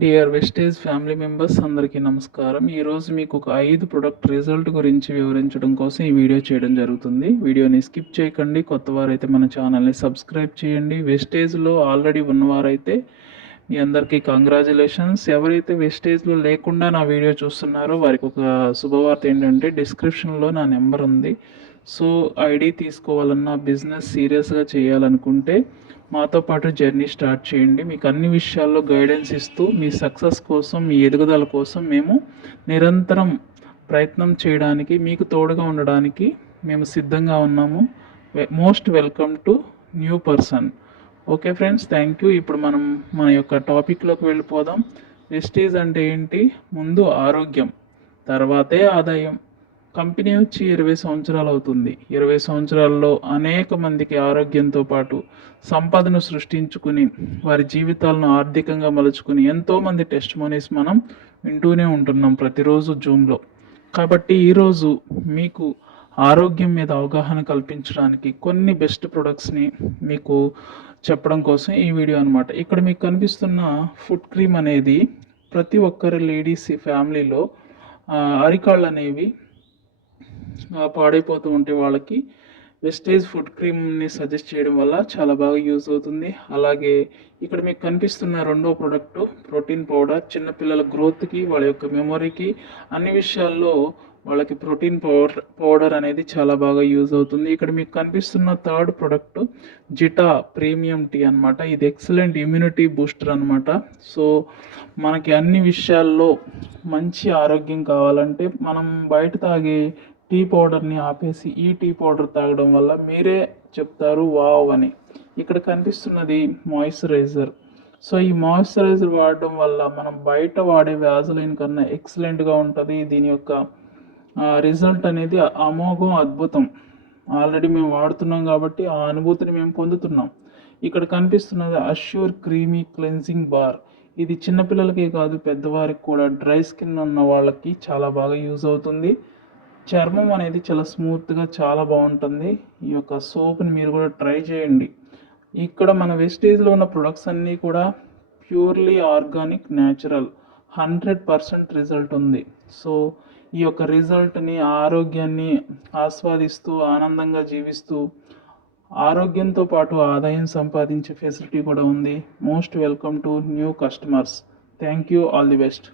Dear wastage family members అందరికీ నమస్కారం. ఈరోజు మీకు ఒక ఐదు ప్రొడక్ట్ రిజల్ట్ గురించి వివరించడం కోసం ఈ వీడియో చేయడం జరుగుతుంది. వీడియోని స్కిప్ చేయకండి. కొత్త వారైతే మన ఛానల్ని సబ్స్క్రైబ్ చేయండి. వెస్టేజ్లో ఆల్రెడీ ఉన్నవారైతే మీ అందరికీ కంగ్రాచులేషన్స్ ఎవరైతే వెస్టేజ్లో లేకుండా నా వీడియో చూస్తున్నారో వారికి ఒక శుభవార్త ఏంటంటే డిస్క్రిప్షన్లో నా నెంబర్ ఉంది. సో ఐడి తీసుకోవాలన్నా బిజినెస్ సీరియస్గా చేయాలనుకుంటే మాతో పాటు జర్నీ స్టార్ట్ చేయండి. మీకు అన్ని విషయాల్లో గైడెన్స్ ఇస్తూ మీ సక్సెస్ కోసం మీ ఎదుగుదల కోసం మేము నిరంతరం ప్రయత్నం చేయడానికి మీకు తోడుగా ఉండడానికి మేము సిద్ధంగా ఉన్నాము. Most welcome to new person. Okay friends thank you. ఇప్పుడు మనం మన యొక్క టాపిక్లోకి వెళ్ళిపోదాం. వెస్టేజ్ అంటే ఏంటి? ముందు ఆరోగ్యం తర్వాతే ఆదాయం. కంపెనీ వచ్చి ఇరవై సంవత్సరాలు అవుతుంది. ఇరవై సంవత్సరాల్లో అనేక మందికి ఆరోగ్యంతో పాటు సంపదను సృష్టించుకుని వారి జీవితాలను ఆర్థికంగా మలుచుకుని ఎంతోమంది టెస్ట్ మనీస్ మనం వింటూనే ఉంటున్నాం ప్రతిరోజు జూమ్లో. కాబట్టి ఈరోజు మీకు ఆరోగ్యం మీద అవగాహన కల్పించడానికి కొన్ని బెస్ట్ ప్రొడక్ట్స్ని మీకు చెప్పడం కోసం ఈ వీడియో అనమాట ఇక్కడ మీకు కనిపిస్తున్న ఫుడ్ క్రీమ్ అనేది ప్రతి ఒక్కరి లేడీస్ ఫ్యామిలీలో అరికాళ్ళు అనేవి పాడైపోతూ ఉంటే వాళ్ళకి వెస్టేజ్ ఫుడ్ క్రీమ్ని సజెస్ట్ చేయడం వల్ల చాలా బాగా యూజ్ అవుతుంది. అలాగే ఇక్కడ మీకు కనిపిస్తున్న రెండో ప్రోడక్ట్ ప్రోటీన్ పౌడర్. చిన్నపిల్లల గ్రోత్కి వాళ్ళ యొక్క మెమొరీకి అన్ని విషయాల్లో వాళ్ళకి ప్రోటీన్ పౌడర్ పౌడర్ అనేది చాలా బాగా యూజ్ అవుతుంది. ఇక్కడ మీకు కనిపిస్తున్న థర్డ్ ప్రొడక్ట్ జిటా ప్రీమియం టీ అన్నమాట. ఇది ఎక్సలెంట్ ఇమ్యూనిటీ బూస్టర్ అన్నమాట. సో మనకి అన్ని విషయాల్లో మంచి ఆరోగ్యం కావాలంటే మనం బయట తాగే టీ పౌడర్ని ఆపేసి ఈ టీ పౌడర్ తాగడం వల్ల మీరే చెప్తారు వావ్ అని. ఇక్కడ కనిపిస్తున్నది మాయిశ్చరైజర్. సో ఈ మాయిశ్చరైజర్ వాడడం వల్ల మనం బయట వాడే వ్యాజలైన్ కన్నా ఎక్సలెంట్గా ఉంటుంది. దీని యొక్క రిజల్ట్ అనేది అమోఘం అద్భుతం. ఆల్రెడీ మేము వాడుతున్నాం కాబట్టి ఆ అనుభూతిని మేము పొందుతున్నాం. ఇక్కడ కనిపిస్తున్నది అష్యూర్ క్రీమీ క్లెన్సింగ్ బార్. ఇది చిన్నపిల్లలకే కాదు పెద్దవారికి కూడా. డ్రై స్కిన్ ఉన్న వాళ్ళకి చాలా బాగా యూజ్ అవుతుంది. చర్మం అనేది చాలా స్మూత్గా చాలా బాగుంటుంది. ఈ యొక్క సోప్ని మీరు కూడా ట్రై చేయండి. ఇక్కడ మన వెస్టేజ్లో ఉన్న ప్రొడక్ట్స్ అన్నీ కూడా purely organic natural hundred percent result ఉంది. సో ఈ యొక్క రిజల్ట్ని ఆరోగ్యాన్ని ఆస్వాదిస్తూ ఆనందంగా జీవిస్తూ ఆరోగ్యంతో పాటు ఆదాయం సంపాదించే ఫెసిలిటీ కూడా ఉంది. Most welcome to new customers. Thank you all the best.